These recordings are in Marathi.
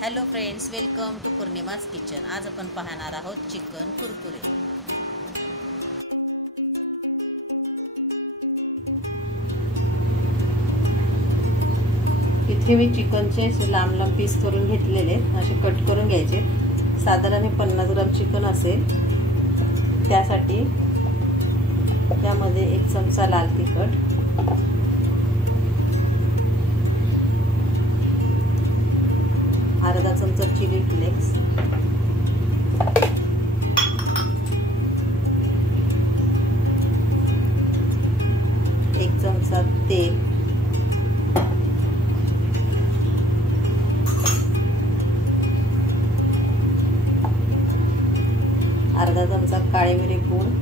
Hello friends, welcome to Purnima's kitchen. आज आपण पाहणार आहोत चिकन कुरकुरे। इथे मी चिकनचे असे लांब लांब पीस करून घेतलेले, असे कट करून घ्यायचे। साधारण 50 ग्राम चिकन असेल। त्यासाठी त्यामध्ये 1 चमचा लाल तिखट, अर्धा चमचा चिली फ्लेक्स, 1 चमचा तेल, अर्धा चमचा काळी मिरी पूड,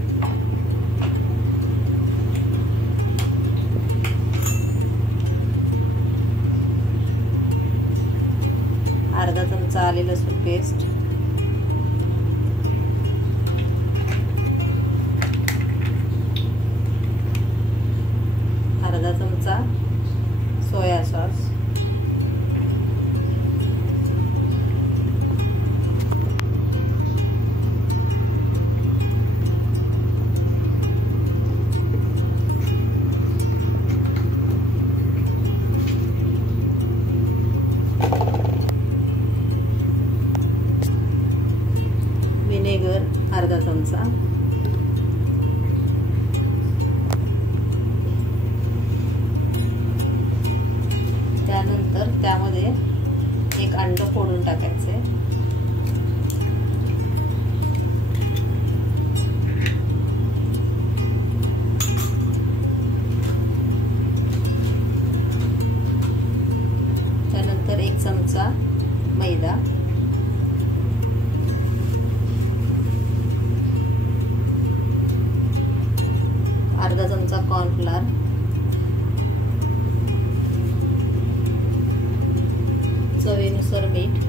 अर्धा चमचा आले लसूण पेस्ट, अर्धा चमचा सोया सॉस, विनेगर अर्धा चमचा, त्यानंतर त्यामध्ये 1 अंड फोडून टाकायचे, त्यानंतर 1 चमचा मैदा, अर्धा चमचा कॉर्नफ्लोर, चवीनुसार मीठ,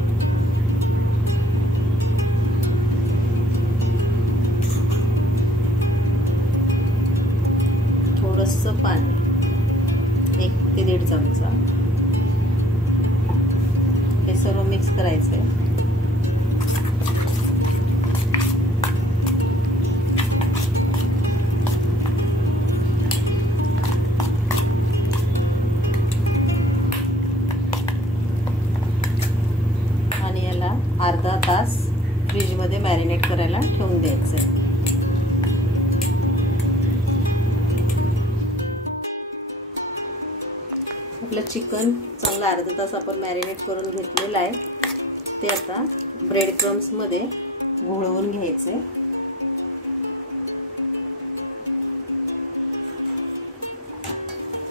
थोडंसं पाणी 1 ते 1.5 चमचा। हे सर्व मिक्स करायचंय। अर्धा तास फ्रीज मध्ये मॅरिनेट करायला ठेवून द्यायचं। आपलं चिकन चांगला अर्धा तास आपण मॅरिनेट करून घेतलेलं आहे। ते आता ब्रेड क्रम्स मध्ये घोळवून घ्यायचे।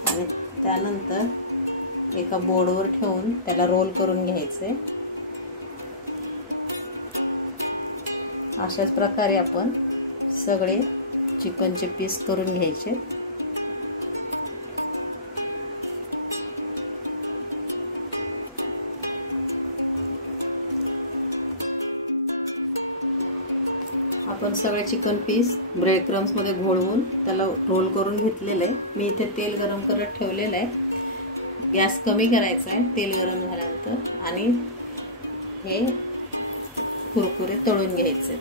आणि त्यानंतर एका बोर्डवर ठेवून त्याला रोल करून घ्यायचे। अशाच प्रकारे आपण सगळे चिकनचे पीस करून घ्यायचे। आपण सगळे चिकन पीस ब्रेड क्रम्स मध्ये घोळवून त्याला रोल करून घेतलेलं आहे। मी इथे तेल गरम करत ठेवलेलं आहे। गॅस कमी करायचा आहे तेल गरम झाल्यानंतर, आणि हे कुरकुरे तळून घ्यायचे।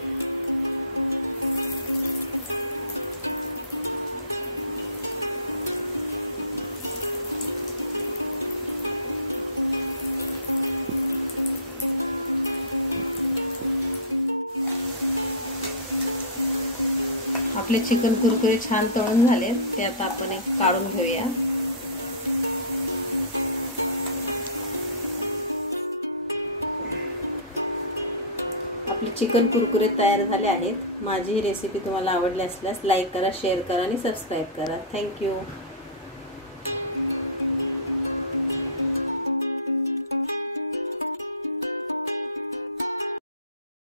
आपले चिकन कुरकुरे छान तळून झाले, ते आता आपण एक काढून घेऊया। आपले चिकन कुरकुरे तयार झाले आहेत। माझी ही रेसिपी तुम्हाला आवडली असल्यास लाईक करा, शेअर करा आणि सबस्क्राईब करा। थँक्यू।